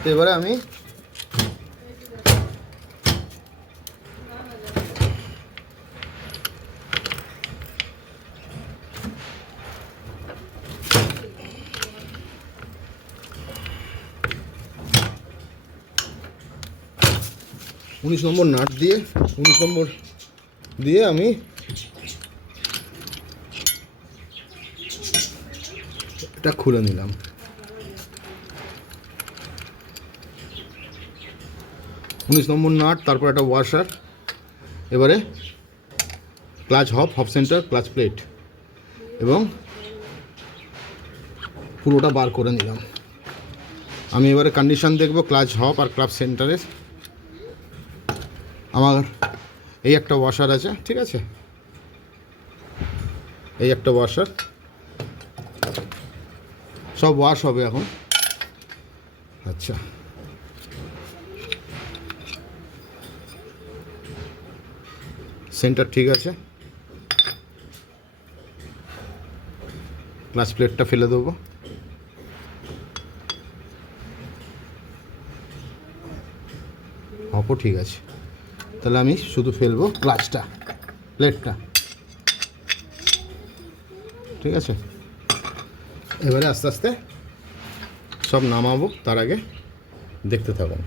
তো এবারে আমি 19 নম্বর নাট দিয়ে 19 নম্বর দিয়ে আমি এটা খুলে নিলাম। উনিশ নম্বর নাট, তারপর একটা ওয়াশার, এবারে ক্লাচ হব সেন্টার, ক্লাচ প্লেট এবং পুরোটা বার করে নিলাম। আমি এবারে কন্ডিশন দেখব ক্লাচ হব আর ক্লাচ সেন্টারের। আমার এই একটা ওয়াশার আছে, ঠিক আছে, এই একটা ওয়াশার, সব ওয়াশ হবে এখন। আচ্ছা, সেন্টার ঠিক আছে, ক্লাচ প্লেটটা ফেলে দেবো। হপও ঠিক আছে, তাহলে আমি শুধু ফেলবো ক্লাচটা, প্লেটটা, ঠিক আছে। এবারে আস্তে আস্তে সব নামাবো, তার আগে দেখতে থাকুন।